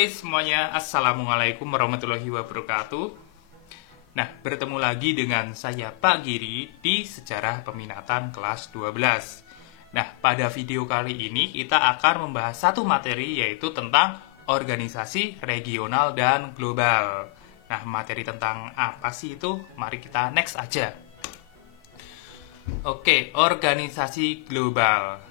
Oke semuanya, Assalamualaikum warahmatullahi wabarakatuh. Nah, bertemu lagi dengan saya Pak Giri di Sejarah Peminatan kelas 12. Nah, pada video kali ini kita akan membahas satu materi, yaitu tentang organisasi regional dan global. Nah, materi tentang apa sih itu? Mari kita next aja. Oke, organisasi global.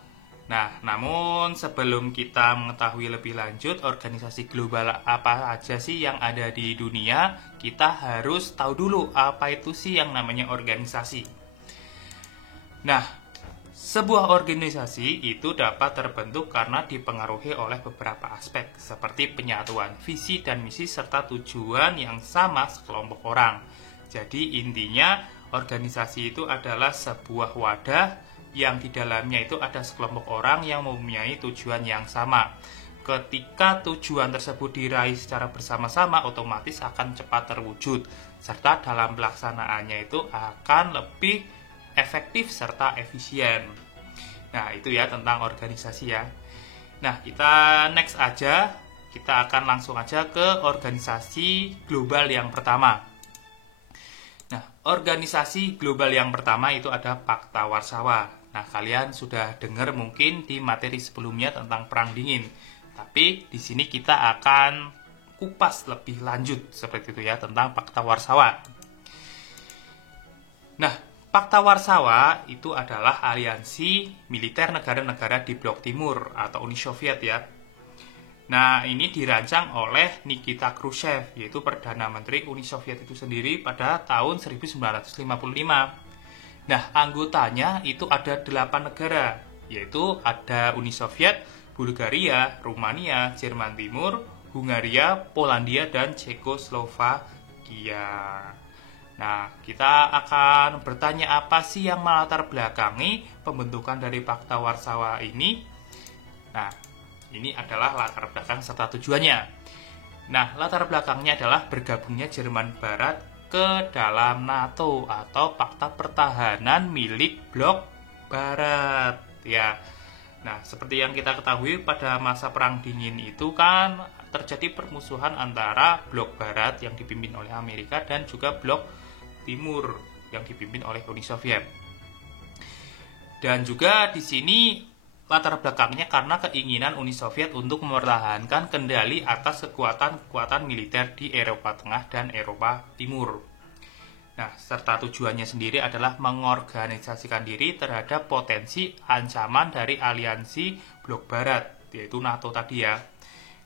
Nah, namun sebelum kita mengetahui lebih lanjut organisasi global apa aja sih yang ada di dunia, kita harus tahu dulu apa itu sih yang namanya organisasi. Nah, sebuah organisasi itu dapat terbentuk karena dipengaruhi oleh beberapa aspek, seperti penyatuan visi dan misi serta tujuan yang sama sekelompok orang. Jadi intinya, organisasi itu adalah sebuah wadah yang di dalamnya itu ada sekelompok orang yang mempunyai tujuan yang sama. Ketika tujuan tersebut diraih secara bersama-sama, otomatis akan cepat terwujud, serta dalam pelaksanaannya itu akan lebih efektif serta efisien. Nah, itu ya tentang organisasi ya. Nah, kita next aja. Kita akan langsung aja ke organisasi global yang pertama. Nah, organisasi global yang pertama itu ada Pakta Warsawa. Nah, kalian sudah dengar mungkin di materi sebelumnya tentang Perang Dingin. Tapi di sini kita akan kupas lebih lanjut seperti itu ya tentang Pakta Warsawa. Nah, Pakta Warsawa itu adalah aliansi militer negara-negara di Blok Timur atau Uni Soviet ya. Nah, ini dirancang oleh Nikita Khrushchev, yaitu Perdana Menteri Uni Soviet itu sendiri pada tahun 1955. Nah, anggotanya itu ada 8 negara, yaitu ada Uni Soviet, Bulgaria, Rumania, Jerman Timur, Hungaria, Polandia, dan Cekoslovakia. Nah, kita akan bertanya apa sih yang melatar belakangi pembentukan dari Pakta Warsawa ini. Nah, ini adalah latar belakang serta tujuannya. Nah, latar belakangnya adalah bergabungnya Jerman Barat ke dalam NATO atau Pakta Pertahanan milik Blok Barat. Ya. Nah, seperti yang kita ketahui pada masa Perang Dingin itu kan terjadi permusuhan antara Blok Barat yang dipimpin oleh Amerika dan juga Blok Timur yang dipimpin oleh Uni Soviet. Dan juga di sini latar belakangnya karena keinginan Uni Soviet untuk mempertahankan kendali atas kekuatan-kekuatan militer di Eropa Tengah dan Eropa Timur. Nah, serta tujuannya sendiri adalah mengorganisasikan diri terhadap potensi ancaman dari aliansi Blok Barat, yaitu NATO tadi ya,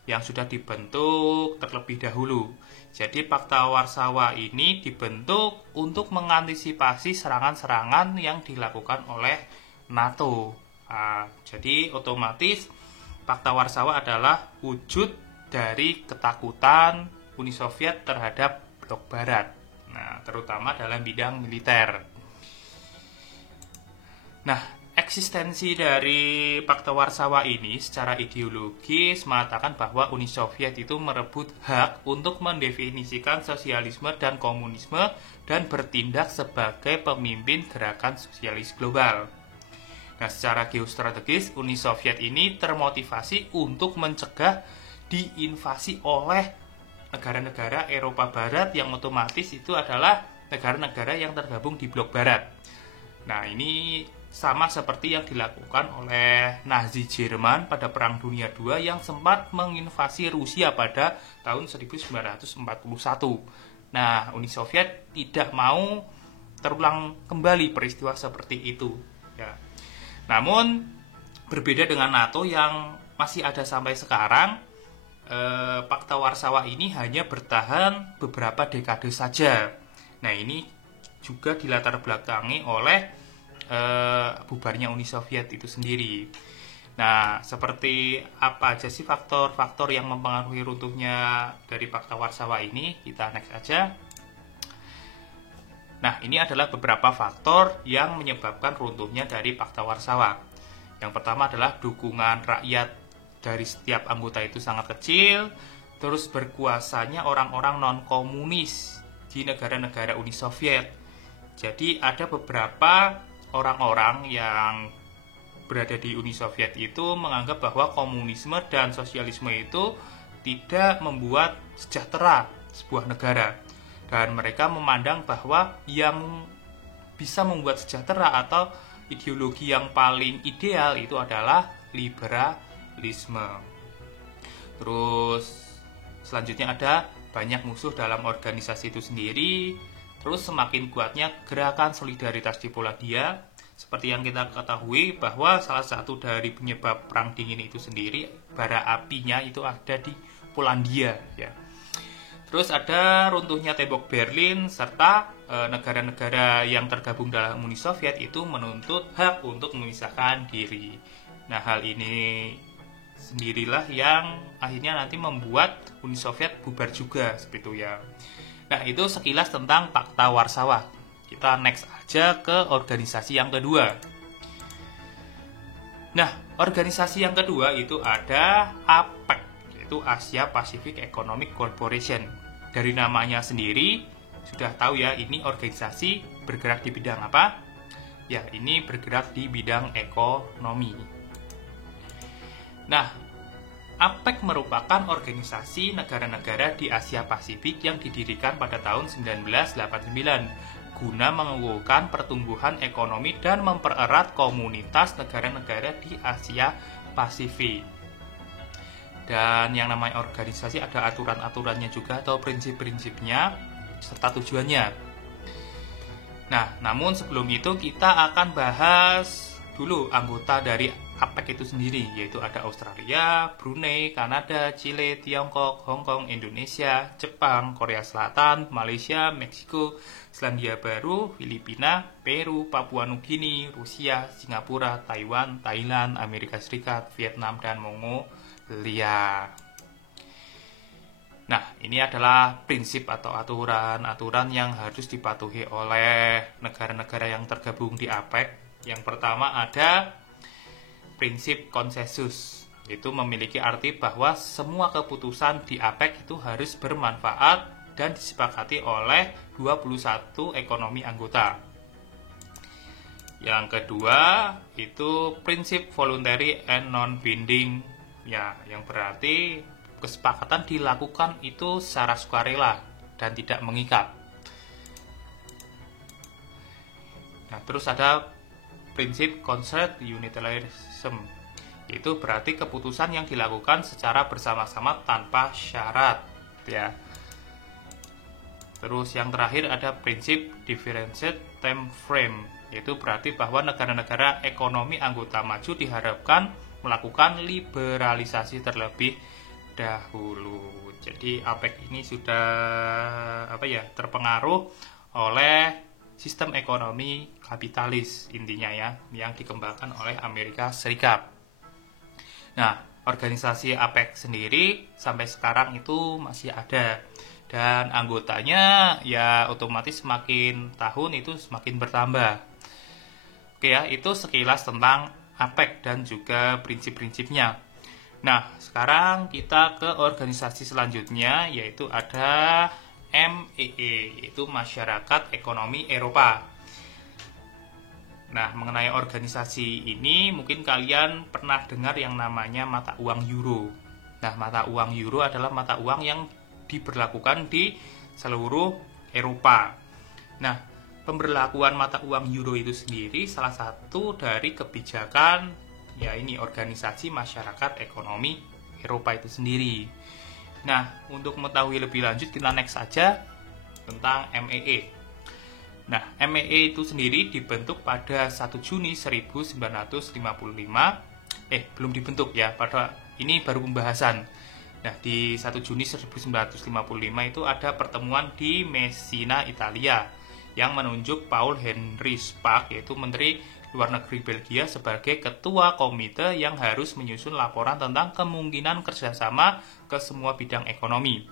yang sudah dibentuk terlebih dahulu. Jadi Pakta Warsawa ini dibentuk untuk mengantisipasi serangan-serangan yang dilakukan oleh NATO. Jadi otomatis Pakta Warsawa adalah wujud dari ketakutan Uni Soviet terhadap Blok Barat. Nah, terutama dalam bidang militer. Nah, eksistensi dari Pakta Warsawa ini secara ideologis mengatakan bahwa Uni Soviet itu merebut hak untuk mendefinisikan sosialisme dan komunisme dan bertindak sebagai pemimpin gerakan sosialis global. Nah, secara geostrategis, Uni Soviet ini termotivasi untuk mencegah diinvasi oleh negara-negara Eropa Barat yang otomatis itu adalah negara-negara yang tergabung di Blok Barat. Nah, ini sama seperti yang dilakukan oleh Nazi Jerman pada Perang Dunia II yang sempat menginvasi Rusia pada tahun 1941. Nah, Uni Soviet tidak mau terulang kembali peristiwa seperti itu. Ya. Namun, berbeda dengan NATO yang masih ada sampai sekarang, Pakta Warsawa ini hanya bertahan beberapa dekade saja. Nah, ini juga dilatar belakangi oleh bubarnya Uni Soviet itu sendiri. Nah, seperti apa aja sih faktor-faktor yang mempengaruhi runtuhnya dari Pakta Warsawa ini? Kita next aja. Nah, ini adalah beberapa faktor yang menyebabkan runtuhnya dari Pakta Warsawa. Yang pertama adalah dukungan rakyat dari setiap anggota itu sangat kecil, terus berkuasanya orang-orang non-komunis di negara-negara Uni Soviet. Jadi ada beberapa orang-orang yang berada di Uni Soviet itu menganggap bahwa komunisme dan sosialisme itu tidak membuat sejahtera sebuah negara. Dan mereka memandang bahwa yang bisa membuat sejahtera atau ideologi yang paling ideal itu adalah liberalisme. Terus selanjutnya ada banyak musuh dalam organisasi itu sendiri. Terus semakin kuatnya gerakan solidaritas di Polandia. Seperti yang kita ketahui bahwa salah satu dari penyebab perang dingin itu sendiri, bara apinya itu ada di Polandia ya. Terus ada runtuhnya tembok Berlin serta negara-negara yang tergabung dalam Uni Soviet itu menuntut hak untuk memisahkan diri. Nah, hal ini sendirilah yang akhirnya nanti membuat Uni Soviet bubar juga seperti itu ya. Nah, itu sekilas tentang Pakta Warsawa. Kita next aja ke organisasi yang kedua. Nah, organisasi yang kedua itu ada APEC, yaitu Asia Pacific Economic Corporation. Dari namanya sendiri sudah tahu ya, ini organisasi bergerak di bidang apa? Ya, ini bergerak di bidang ekonomi. Nah, APEC merupakan organisasi negara-negara di Asia Pasifik yang didirikan pada tahun 1989 guna mengukuhkan pertumbuhan ekonomi dan mempererat komunitas negara-negara di Asia Pasifik. Dan yang namanya organisasi ada aturan-aturannya juga atau prinsip-prinsipnya serta tujuannya. Nah, namun sebelum itu kita akan bahas dulu anggota dari APEC itu sendiri, yaitu ada Australia, Brunei, Kanada, Chile, Tiongkok, Hong Kong, Indonesia, Jepang, Korea Selatan, Malaysia, Meksiko, Selandia Baru, Filipina, Peru, Papua Nugini, Rusia, Singapura, Taiwan, Thailand, Amerika Serikat, Vietnam, dan Mongolia. Nah, ini adalah prinsip atau aturan-aturan yang harus dipatuhi oleh negara-negara yang tergabung di APEC. Yang pertama ada prinsip konsensus, itu memiliki arti bahwa semua keputusan di APEC itu harus bermanfaat dan disepakati oleh 21 ekonomi anggota. Yang kedua itu prinsip voluntary and non-binding, ya, yang berarti kesepakatan dilakukan itu secara sukarela dan tidak mengikat. Nah, terus ada prinsip concert unilateralism, yaitu berarti keputusan yang dilakukan secara bersama-sama tanpa syarat, ya. Terus yang terakhir ada prinsip differentiated time frame, yaitu berarti bahwa negara-negara ekonomi anggota maju diharapkan melakukan liberalisasi terlebih dahulu. Jadi APEC ini sudah terpengaruh oleh sistem ekonomi kapitalis intinya ya, yang dikembangkan oleh Amerika Serikat. Nah, organisasi APEC sendiri sampai sekarang itu masih ada dan anggotanya ya otomatis semakin tahun itu semakin bertambah. Oke ya, itu sekilas tentang APEC dan juga prinsip-prinsipnya. Nah, sekarang kita ke organisasi selanjutnya, yaitu ada MEE, yaitu Masyarakat Ekonomi Eropa. Nah, mengenai organisasi ini, mungkin kalian pernah dengar yang namanya mata uang euro. Nah, mata uang euro adalah mata uang yang diberlakukan di seluruh Eropa. Nah, pemberlakuan mata uang euro itu sendiri salah satu dari kebijakan ya ini organisasi Masyarakat Ekonomi Eropa itu sendiri. Nah, untuk mengetahui lebih lanjut kita next saja tentang MEE. Nah, MEE itu sendiri dibentuk pada 1 Juni 1955. Belum dibentuk ya, pada ini baru pembahasan. Nah, di 1 Juni 1955 itu ada pertemuan di Messina, Italia, yang menunjuk Paul Henri Spaak, yaitu Menteri Luar Negeri Belgia, sebagai ketua komite yang harus menyusun laporan tentang kemungkinan kerjasama ke semua bidang ekonomi.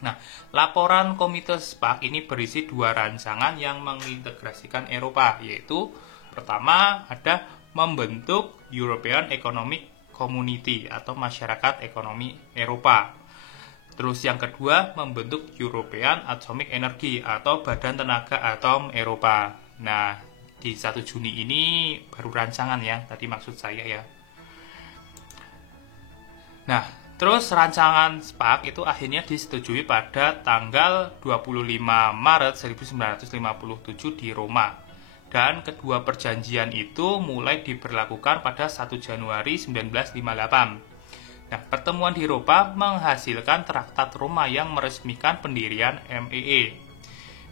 Nah, laporan komite Spaak ini berisi 2 rancangan yang mengintegrasikan Eropa, yaitu pertama ada membentuk European Economic Community atau Masyarakat Ekonomi Eropa. Terus yang kedua membentuk European Atomic Energy atau Badan Tenaga Atom Eropa. Nah, di 1 Juni ini baru rancangan ya, tadi maksud saya ya. Nah, Terus rancangan SPAC itu akhirnya disetujui pada tanggal 25 Maret 1957 di Roma. Dan kedua perjanjian itu mulai diberlakukan pada 1 Januari 1958. Nah, pertemuan di Roma menghasilkan Traktat Roma yang meresmikan pendirian MEE.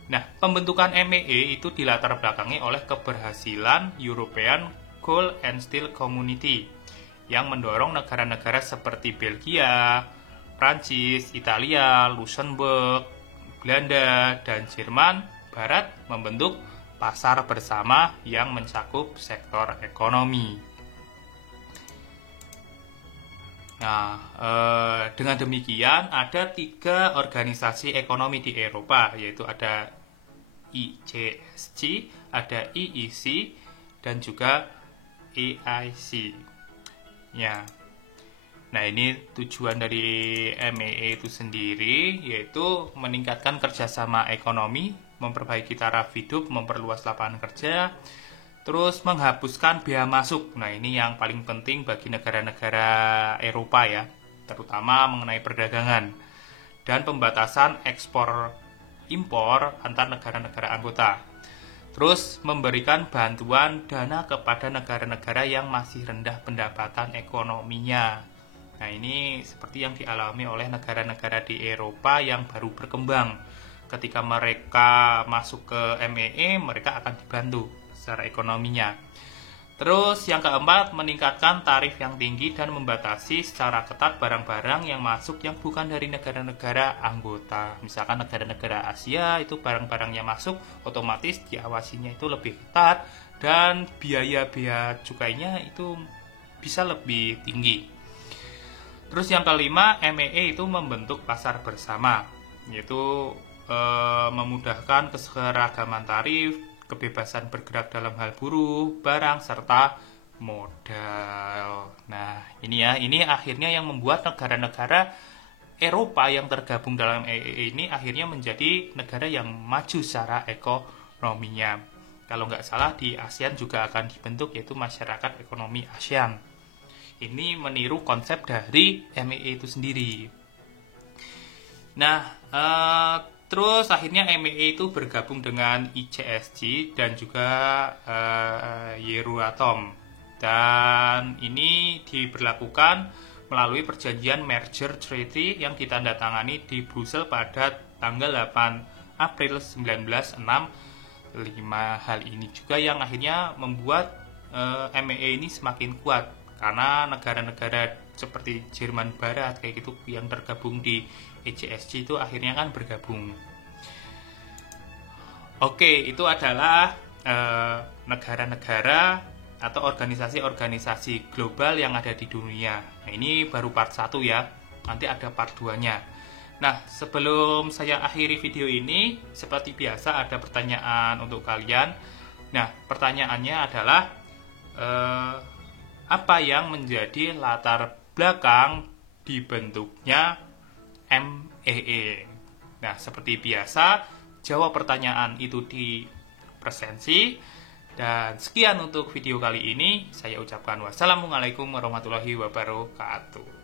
Nah, pembentukan MEE itu dilatar belakangi oleh keberhasilan European Coal and Steel Community yang mendorong negara-negara seperti Belgia, Prancis, Italia, Luxembourg, Belanda, dan Jerman Barat membentuk pasar bersama yang mencakup sektor ekonomi. Nah, dengan demikian ada 3 organisasi ekonomi di Eropa, yaitu ada ICSC, ada EEC, dan juga EIC. Ya. Nah, ini tujuan dari MEE itu sendiri, yaitu meningkatkan kerjasama ekonomi, memperbaiki taraf hidup, memperluas lapangan kerja, terus menghapuskan bea masuk. Nah, ini yang paling penting bagi negara-negara Eropa ya, terutama mengenai perdagangan, dan pembatasan ekspor-impor antar negara-negara anggota. Terus memberikan bantuan dana kepada negara-negara yang masih rendah pendapatan ekonominya. Nah, ini seperti yang dialami oleh negara-negara di Eropa yang baru berkembang. Ketika mereka masuk ke MEE, mereka akan dibantu secara ekonominya. Terus yang keempat, meningkatkan tarif yang tinggi dan membatasi secara ketat barang-barang yang masuk yang bukan dari negara-negara anggota. Misalkan negara-negara Asia itu barang-barang yang masuk otomatis diawasinya itu lebih ketat dan biaya-biaya cukainya itu bisa lebih tinggi. Terus yang kelima, MEE itu membentuk pasar bersama, yaitu memudahkan keseragaman tarif, kebebasan bergerak dalam hal buruh, barang, serta modal. Nah, ini akhirnya yang membuat negara-negara Eropa yang tergabung dalam MEE ini akhirnya menjadi negara yang maju secara ekonominya. Kalau nggak salah di ASEAN juga akan dibentuk, yaitu Masyarakat Ekonomi ASEAN. Ini meniru konsep dari MEE itu sendiri. Nah, terus akhirnya MEE itu bergabung dengan ICSG dan juga Euratom. Dan ini diberlakukan melalui perjanjian Merger Treaty yang ditandatangani di Brussels pada tanggal 8 April 1965. Hal ini juga yang akhirnya membuat MEE ini semakin kuat, karena negara-negara seperti Jerman Barat kayak gitu yang tergabung di ICSG itu akhirnya kan bergabung. Oke, itu adalah negara-negara atau organisasi-organisasi global yang ada di dunia. Nah, ini baru part 1 ya. Nanti ada part 2-nya. Nah, sebelum saya akhiri video ini, seperti biasa ada pertanyaan untuk kalian. Nah, pertanyaannya adalah apa yang menjadi latar belakang dibentuknya MEE? Nah, seperti biasa, jawab pertanyaan itu di presensi. Dan sekian untuk video kali ini. Saya ucapkan wassalamualaikum warahmatullahi wabarakatuh.